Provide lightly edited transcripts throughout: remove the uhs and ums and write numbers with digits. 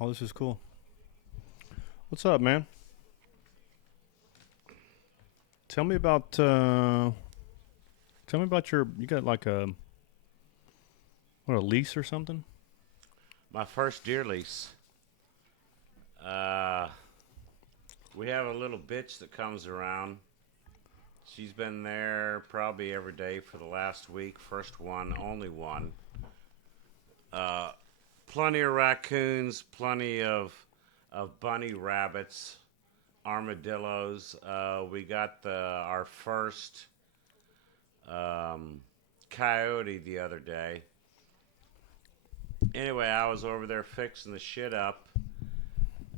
Oh, this is cool. What's up, man? Tell me about your. You got like a lease or something? My first deer lease. Uh, we have a little bitch that comes around. She's been there probably every day for the last week. First one, only one. Uh, Plenty of raccoons, plenty of bunny rabbits, armadillos. We got our first um, coyote the other day. Anyway, I was over there fixing the shit up.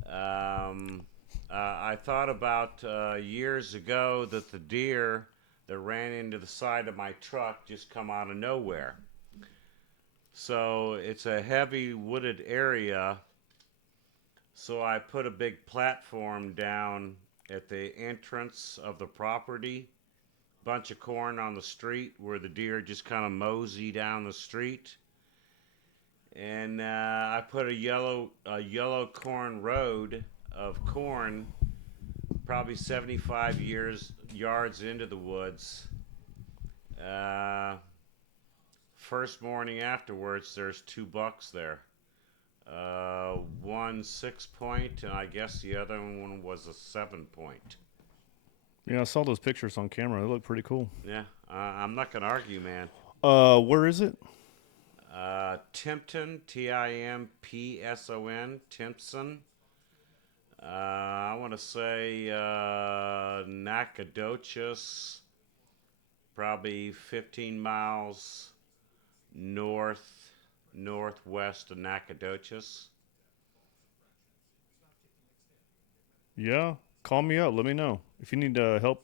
Um, I thought about years ago that the deer that ran into the side of my truck just come out of nowhere. So it's a heavy wooded area. So I put a big platform down at the entrance of the property. Bunch of corn on the street where the deer just kind of mosey down the street. And I put a yellow corn road of corn, probably 75 yards into the woods. Uh, First morning afterwards, there's two bucks there. One 6 point, and I guess the other one was a 7 point. Yeah, I saw those pictures on camera. They look pretty cool. Yeah, I'm not gonna argue, man. Where is it? Timpson, Timpson, Timpson. I want to say Nacogdoches, probably 15 miles northwest of Nacogdoches. Yeah, call me up. Let me know if you need help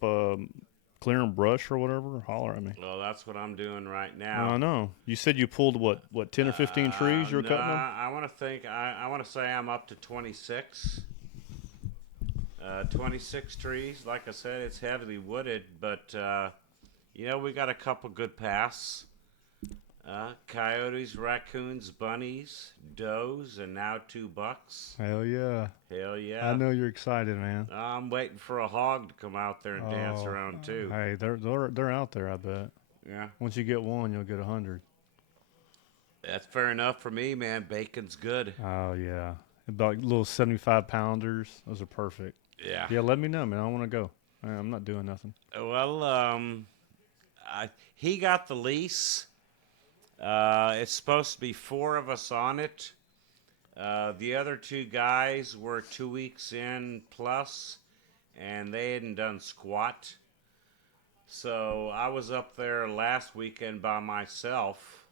clearing brush or whatever. Holler at me. Well, that's what I'm doing right I now. know. You said you pulled what 10 or 15 trees you were No, cutting them. I want to think. I want to say I'm up to 26. 26 trees. Like I said, it's heavily wooded, but we got a couple good paths. Coyotes, raccoons, bunnies, does, and now two bucks. Hell yeah! Hell I yeah. know you're excited, man. I'm waiting for a hog to come out there and dance Oh, around too. hey, they're out there. I bet. Yeah. Once you get one, you'll get 100. That's fair enough for me, man. Bacon's good. Oh yeah, about little 75 pounders. Those are perfect. Yeah. Yeah, let me know, man. I want to go. I'm not doing nothing. Well, he got the lease. It's supposed to be four of us on it. The other two guys were 2 weeks in plus, and they hadn't done squat. So I was up there last weekend by myself.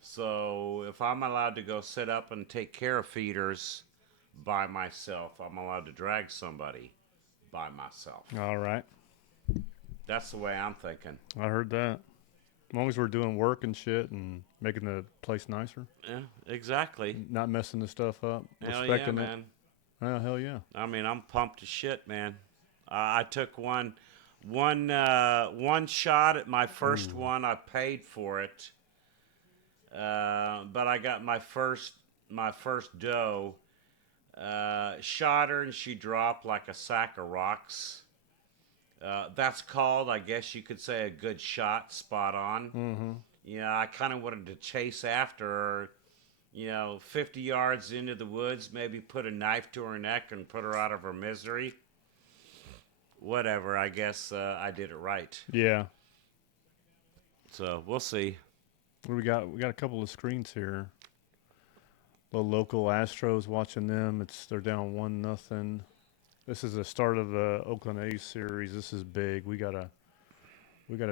So if I'm allowed to go sit up and take care of feeders by myself, I'm allowed to drag somebody by myself. All right, That's the way I'm thinking. I heard that. As long as we're doing work and shit and making the place nicer, Yeah, exactly. not messing the stuff up, Hell yeah, respecting it. man. Oh hell yeah. I mean, I'm pumped as shit, man. I took one shot at my first Ooh. one. I paid for it, but I got my first doe. Shot her and she dropped like a sack of rocks. That's called, I guess you could say, a good shot, spot on. Mm-hmm. I kind of wanted to chase after her, 50 yards into the woods, maybe put a knife to her neck and put her out of her misery. Whatever, I guess I did it right. Yeah. So we'll see. What do we got? We got a couple of screens here. The local Astros watching them. They're down 1-0. This is the start of the Oakland A's series. This is big. We gotta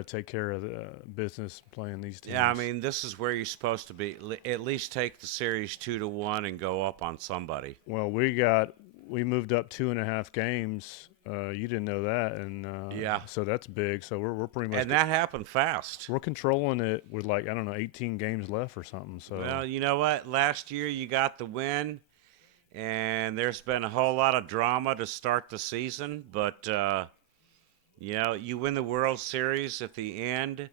take care of the business playing these teams. Yeah, I mean, this is where you're supposed to be. At least take the series 2-1 and go up on somebody. Well, we moved up 2.5 games. You didn't know that, and Yeah. so that's big. So we're pretty much And that happened fast. we're controlling it with, like, I don't know, 18 games left or something. So Well, you know what? Last year you got the win, and there's been a whole lot of drama to start the season, but you win the World Series at the end,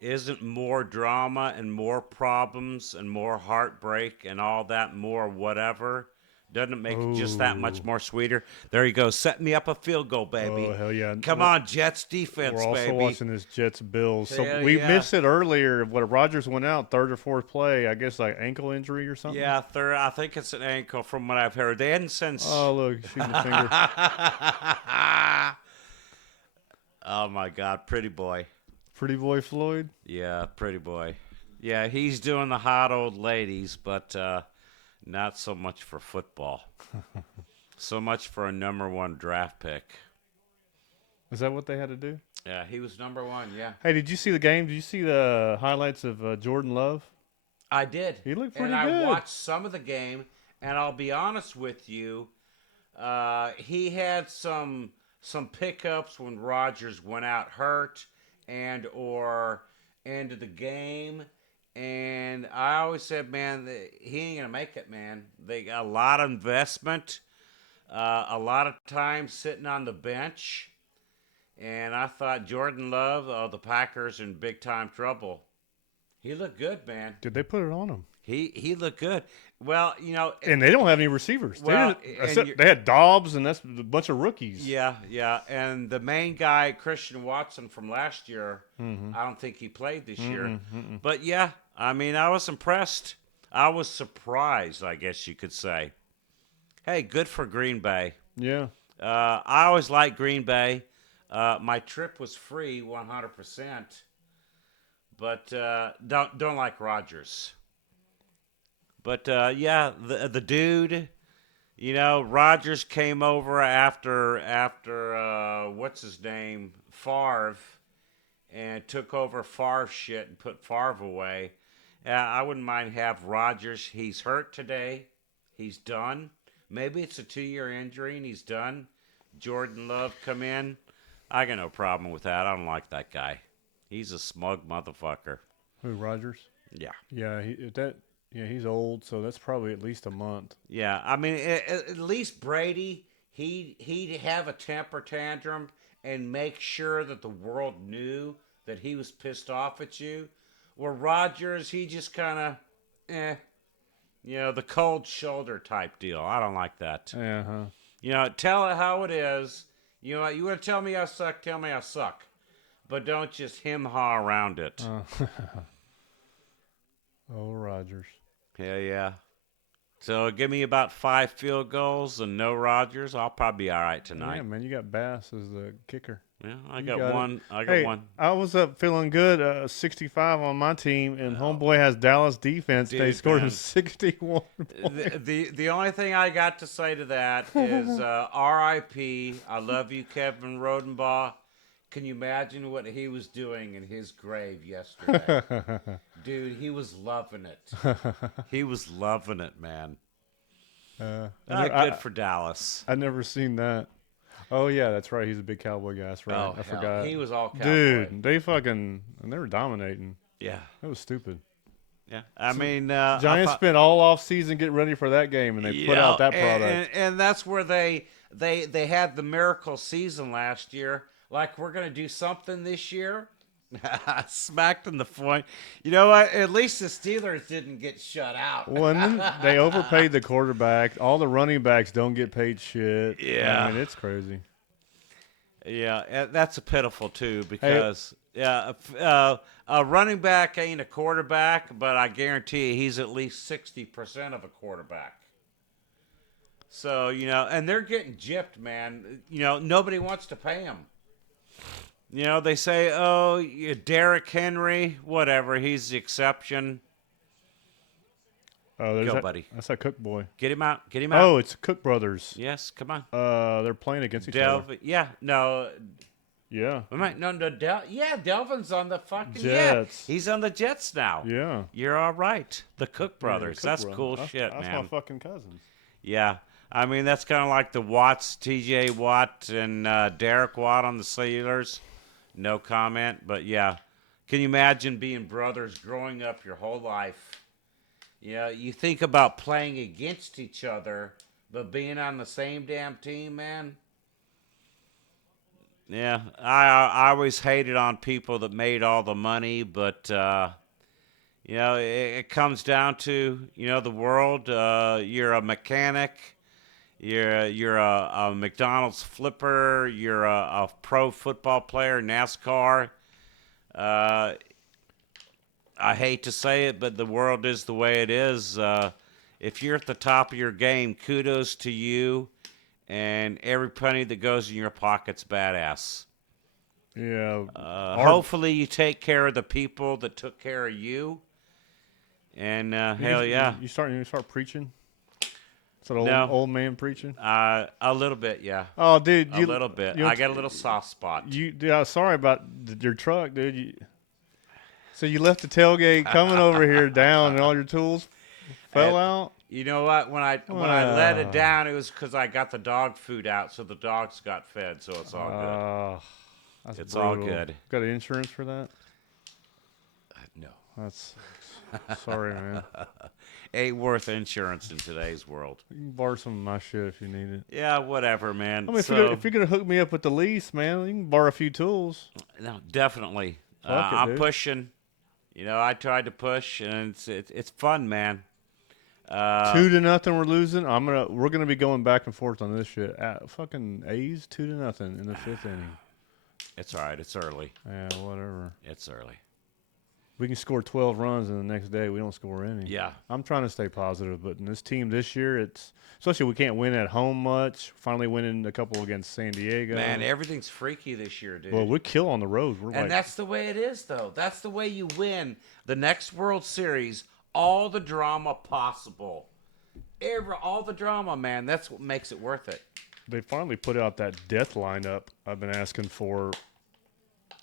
isn't more drama and more problems and more heartbreak and all that more whatever? Doesn't it make it just that much Oh, more sweeter? There you go. Set me up a field goal, oh baby. hell yeah! Come on, Jets defense, We're also baby. watching this Jets Bills. So Hell we yeah. missed it earlier. What Rogers went out third or fourth play. I guess like ankle injury or something. Yeah, third. I think it's an ankle from what I've heard. They hadn't since. Oh look, shooting the finger. Oh my God, pretty boy. Pretty boy Floyd. Yeah, pretty boy. Yeah, he's doing the hot old ladies, but not so much for football. So much for a #1 draft pick. Is that what they had to do? Yeah, he was #1. Yeah, Hey, did you see the game? Did you see the highlights of Jordan Love? I did. He looked And pretty I good. watched some of the game, and I'll be honest with you, he had some pickups when Rodgers went out hurt and or ended the game. And I always said, man, he ain't gonna make it, man. They got a lot of investment, a lot of time sitting on the bench, and I thought Jordan Love, oh, the Packers in big time trouble. He looked good, man. Did they put it on him? He looked good. Well, And they don't have any receivers. Well, They had Dobbs, and that's a bunch of rookies. yeah, and the main guy, Christian Watson from last year, Mm-hmm. I don't think he played this year. Mm-mm. But yeah, I mean, I was impressed. I was surprised, I guess you could say. Hey, good for Green Bay. Yeah. I always liked Green Bay. My trip was free, 100%. But don't like Rodgers. But yeah, the dude, Rodgers came over after what's his name, Favre, and took over Favre's shit and put Favre away. I wouldn't mind have Rodgers. He's hurt today. He's done. Maybe it's a 2-year injury and he's done. Jordan Love come in. I got no problem with that. I don't like that guy. He's a smug motherfucker. Who, Rogers? Yeah. Yeah, he's old, so that's probably at least a month. Yeah, I mean, at least Brady, he'd have a temper tantrum and make sure that the world knew that he was pissed off at you. Where Rodgers, he just kind of, the cold shoulder type deal. I don't like that. Uh-huh. Tell it how it is. You know what? You want to tell me I suck? Tell me I suck. But don't just him-haw around it. Oh, Rogers. Yeah. So give me about 5 field goals and no Rodgers. I'll probably be all right tonight. Yeah, man, you got Bass as the kicker. Yeah, I You got one. it. I got Hey, one. I was up feeling good. 65 on my team, and homeboy has Dallas defense. They Dude, scored him man. 61 points. The only thing I got to say to that is R.I.P. I love you, Kevin Rodenbaugh. Can you imagine what he was doing in his grave yesterday? Dude, he was loving it. He was loving it, man. Good for Dallas. I never seen that. Oh yeah, that's right. He's a big Cowboy guy. That's right. Oh, I hell, forgot. he was all Cowboy. Dude, they were dominating. Yeah. That was stupid. Yeah. I mean, Giants spent all off season getting ready for that game, and they put out that product. And that's where they had the miracle season last year. Like, we're going to do something this year. Smacked in the point. You know what? At least the Steelers didn't get shut out. They overpaid the quarterback. All the running backs don't get paid shit. Yeah. I mean, it's crazy. Yeah, that's a pitiful, too, because a running back ain't a quarterback, but I guarantee you he's at least 60% of a quarterback. So, and they're getting gypped, man. Nobody wants to pay them. They say, oh, Derrick Henry, whatever, he's the exception. Oh, Go, buddy. That's that Cook boy. Get him out. Oh, it's Cook brothers. Yes, come on. They're playing against each other. Yeah, no. Yeah. Delvin's on the fucking Jets. Yeah, he's on the Jets now. Yeah. You're all right. The Cook brothers. Cook that's brothers. cool shit, that's man. That's my fucking cousins. Yeah. I mean, that's kind of like the Watts, TJ Watt, and Derek Watt on the Steelers. No comment, but yeah. Can you imagine being brothers growing up your whole life? You think about playing against each other, but being on the same damn team, man. Yeah, I always hated on people that made all the money, but it comes down to the world. You're a mechanic, you're a McDonald's flipper, you're a pro football player, NASCAR. Uh, I hate to say it, but the world is the way it is. If you're at the top of your game, kudos to you, and every penny that goes in your pocket's badass. Yeah. Hopefully, you take care of the people that took care of you. And hell yeah. You start preaching? Is that No, old man preaching? a little bit, yeah. Oh, dude, A little bit. I got a little soft spot. Sorry about your truck, dude. So you left the tailgate coming over here down, and all your tools fell out. You know what? When I let it down, it was because I got the dog food out, so the dogs got fed, so it's all good. That's It's brutal. all good. Got insurance for that? No. That's sorry, man. Ain't worth insurance in today's world. You can borrow some of my shit if you need it. Yeah, whatever, man. I mean, if you're gonna hook me up with the lease, man, you can borrow a few tools. No, definitely. Fuck it, I'm dude. pushing. I tried to push, and it's fun, man. 2-0, we're losing. We're gonna be going back and forth on this shit. Fucking A's 2-0 in the 5th inning. It's all right. It's early. Yeah, whatever. It's early. We can score 12 runs, and the next day we don't score any. Yeah. I'm trying to stay positive, but in this team this year, especially we can't win at home much. Finally winning a couple against San Diego. Man, everything's freaky this year, dude. Well, we kill on the road. And that's the way it is, though. That's the way you win the next World Series. All the drama possible. All the drama, man. That's what makes it worth it. They finally put out that death lineup I've been asking for,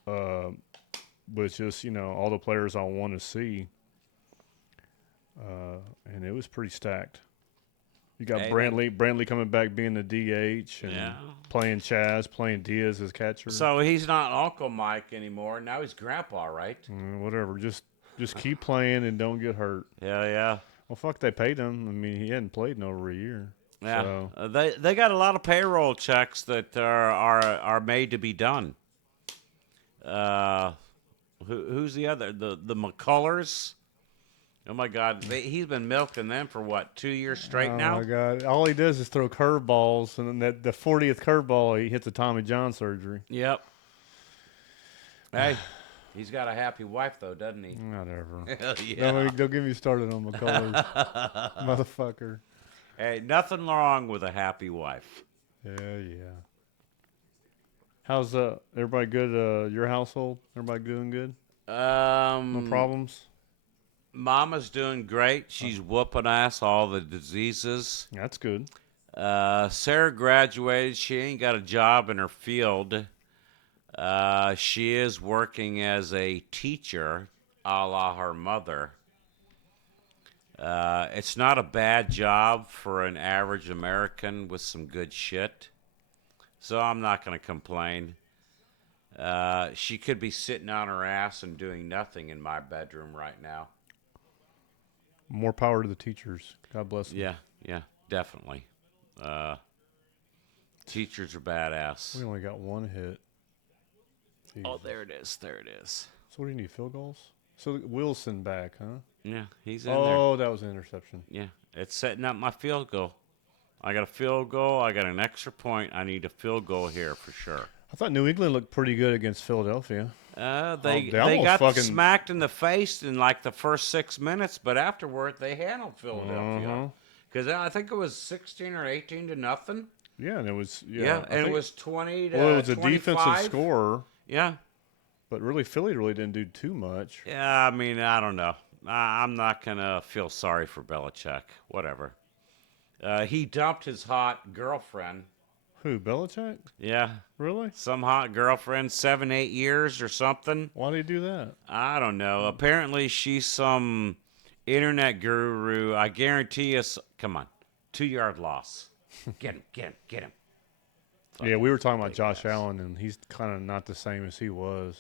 with just, all the players I want to see. And it was pretty stacked. You got Brantley coming back being the DH and playing Chaz, playing Diaz as catcher. So he's not Uncle Mike anymore. Now he's Grandpa, right? Whatever. Just keep playing and don't get hurt. Yeah. Well, fuck, they paid him. I mean, he hadn't played in over a year. Yeah. So. They got a lot of payroll checks that are made to be done. Who's the other? The McCullers? Oh my God, he's been milking them for what, 2 years straight now? Oh my God, all he does is throw curveballs, and then the 40th curveball he hits a Tommy John surgery. Yep. Hey, he's got a happy wife though, doesn't he? Whatever. Hell yeah. Don't get me started on McCullers, motherfucker. Hey, nothing wrong with a happy wife. Yeah. How's everybody good? Your household? Everybody doing good? No problems? Mama's doing great. She's whooping ass all the diseases. That's good. Sarah graduated. She ain't got a job in her field. She is working as a teacher, a la her mother. It's not a bad job for an average American with some good shit. So I'm not going to complain. She could be sitting on her ass and doing nothing in my bedroom right now. More power to the teachers. God bless them. Yeah, definitely. Teachers are badass. We only got one hit. Jesus. Oh, there it is. So what do you need, field goals? So Wilson back, huh? Yeah, he's in there. Oh, that was an interception. Yeah, it's setting up my field goal. I got a field goal. I got an extra point. I need a field goal here for sure. I thought New England looked pretty good against Philadelphia. They got smacked in the face in like the first 6 minutes, but afterward they handled Philadelphia. Because I think it was 16 or 18-0. Yeah, and it was it was 20 to 25. Well, it was a defensive score. Yeah. But really, Philly really didn't do too much. Yeah, I mean, I don't know. I'm not going to feel sorry for Belichick. Whatever. He dumped his hot girlfriend. Who, Belichick? Yeah. Really? Some hot girlfriend, 7-8 years or something. Why did he do that? I don't know. Apparently, she's some internet guru. I guarantee us. Come on. 2-yard loss. Get him. Yeah, we were talking about Josh Allen, and he's kind of not the same as he was.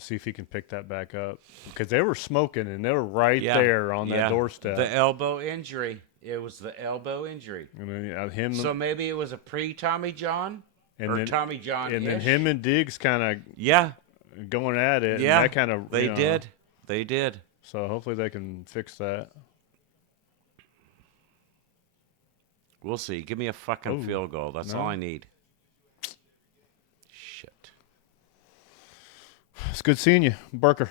See if he can pick that back up. Because they were smoking, and they were right there on that doorstep. The elbow injury. It was the elbow injury. And then him. So maybe it was a pre-Tommy John? and or then Tommy John and then ish. him and Diggs kind Yeah, of going at it, and yeah, that kind of they did. They did. So hopefully they can fix that. We'll see. Give me a fucking Oh, field goal. That's all no. I need. Shit. It's good seeing you, Beaker.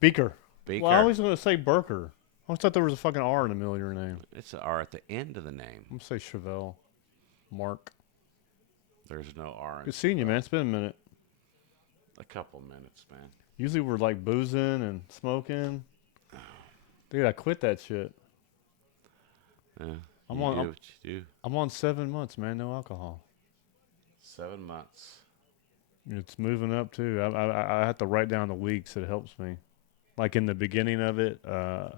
Well, I Beaker. always want to say Burker. I always thought there was a fucking R in the middle of your name. It's an R at the end of the name. I'm gonna say Chevelle, Mark. There's no R in Good seeing you, Chevelle. man. It's been a minute. A couple minutes, man. Usually we're like boozing and smoking. Dude, I quit that shit. Yeah, I'm you on. do what you do. I'm on 7 months, man. No alcohol. 7 months. It's moving up too. I have to write down the weeks. It helps me. Like in the beginning of it, I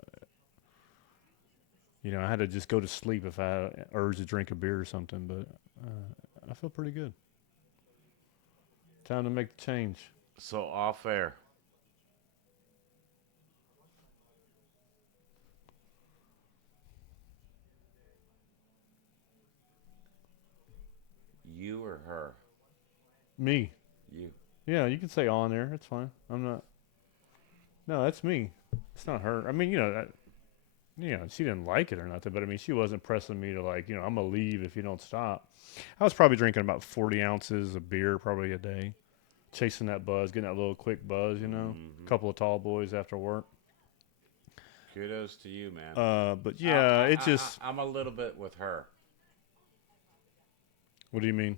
had to just go to sleep if I had urge to drink a beer or something. But I feel pretty good. Time to make the change. So off air. You or her? Me. You. Yeah, you can say on there. It's fine. I'm not. No, that's me. It's not her. I mean, she didn't like it or nothing, but I mean, she wasn't pressing me to like, I'm gonna leave if you don't stop. I was probably drinking about 40 ounces of beer probably a day, chasing that buzz, getting that little quick buzz, A couple of tall boys after work. Kudos to you, man. But yeah, it just. I'm a little bit with her. What do you mean?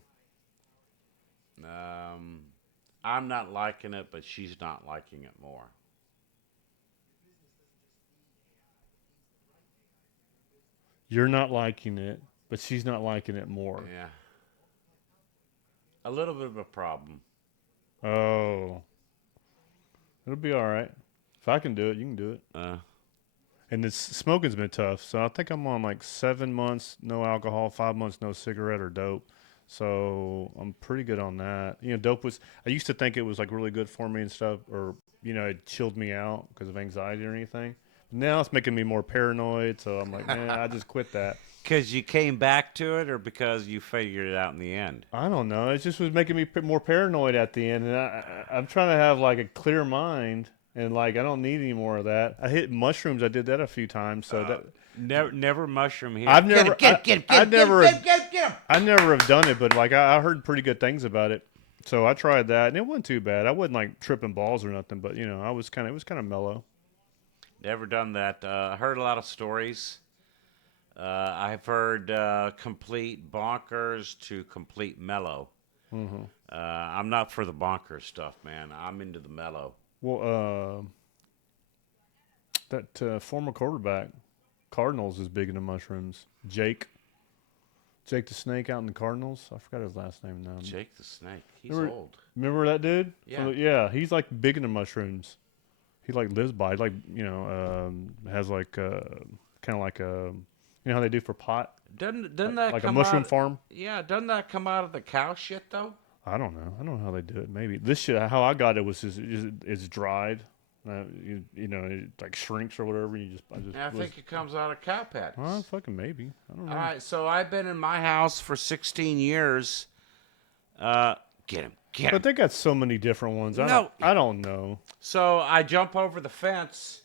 I'm not liking it, but she's not liking it more. You're not liking it, but she's not liking it more. Yeah. A little bit of a problem. Oh, it'll be all right. If I can do it, you can do it. And this smoking's been tough, so I think I'm on like 7 months no alcohol, 5 months no cigarette or dope. So I'm pretty good on that. Dope was. I used to think it was like really good for me and stuff, or it chilled me out because of anxiety or anything. Now it's making me more paranoid, so I'm like, man, I just quit that. Because you came back to it, or because you figured it out in the end? I don't know. It just was making me more paranoid at the end, and I'm trying to have like a clear mind, and like I don't need any more of that. I hit mushrooms. I did that a few times, so that never mushroom here. I've never, get him. I never have done it, but like I heard pretty good things about it, so I tried that, and it wasn't too bad. I wasn't like tripping balls or nothing, but it was kind of mellow. Never done that. I heard a lot of stories. I've heard complete bonkers to complete mellow. Mm-hmm. I'm not for the bonkers stuff, man. I'm into the mellow. Well, that former quarterback, Cardinals, is big into mushrooms. Jake the Snake out in the Cardinals. I forgot his last name now. Jake the Snake. He's old. Remember that dude? Yeah. Yeah, he's like big into mushrooms. He like lives by it, like has like kind of like a how they do for pot. Doesn't that like come a mushroom out, farm? Yeah, doesn't that come out of the cow shit though? I don't know. I don't know how they do it. Maybe this shit. How I got it was it's dried. It like shrinks or whatever. I think it comes out of cow patties. Well, fucking maybe. I don't know. All right, so I've been in my house for 16 years. Get him. But they got so many different ones. No. I don't know. So I jump over the fence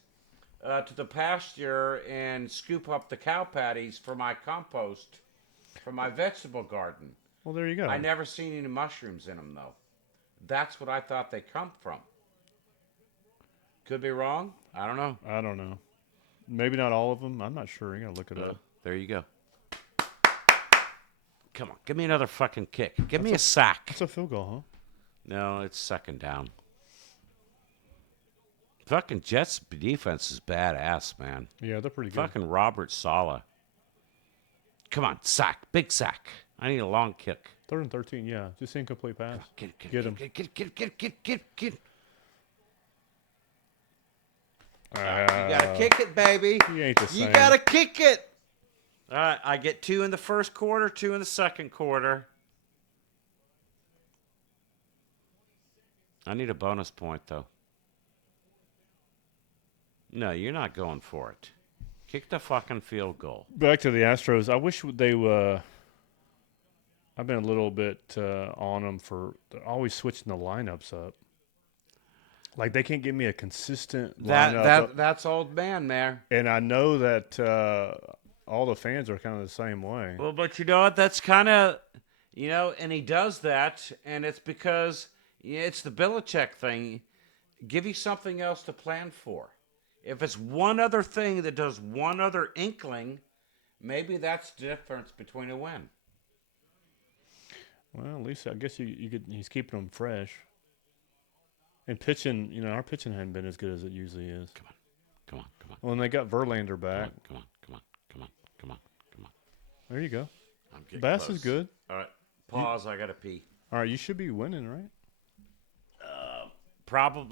to the pasture and scoop up the cow patties for my compost for my vegetable garden. Well, there you go. I never seen any mushrooms in them, though. That's what I thought they come from. Could be wrong. I don't know. Maybe not all of them. I'm not sure. You gotta look it up. There you go. Come on, give me another fucking kick. Give me a sack. That's a field goal, huh? No, it's second down. Fucking Jets defense is badass, man. Yeah, they're pretty good. Fucking Robert Saleh. Come on, sack. Big sack. I need a long kick. 3rd and 13, yeah. Just incomplete pass. Get him. Get. You You gotta kick it, baby. He ain't the same. You gotta kick it. All right, I get 2 in the first quarter, 2 in the second quarter. I need a bonus point, though. No, you're not going for it. Kick the fucking field goal. Back to the Astros. I wish they I've been a little bit on them for they're always switching the lineups up. Like they can't give me a consistent lineup, That's old man there. and I know that all the fans are kind of the same way. Well, but you know what? That's kind of, and he does that, and it's because it's the Belichick thing. Give you something else to plan for. If it's one other thing that does one other inkling, maybe that's the difference between a win. Well, at least I guess you could. He's keeping them fresh. And pitching, our pitching hadn't been as good as it usually is. Come on, come on, come on, Well, and they got Verlander come back. on, come on, come on, come on, come on, come on. There you go. I'm getting Bass close. is good. All right, pause. I gotta pee. All right, you should be winning, right? Probably.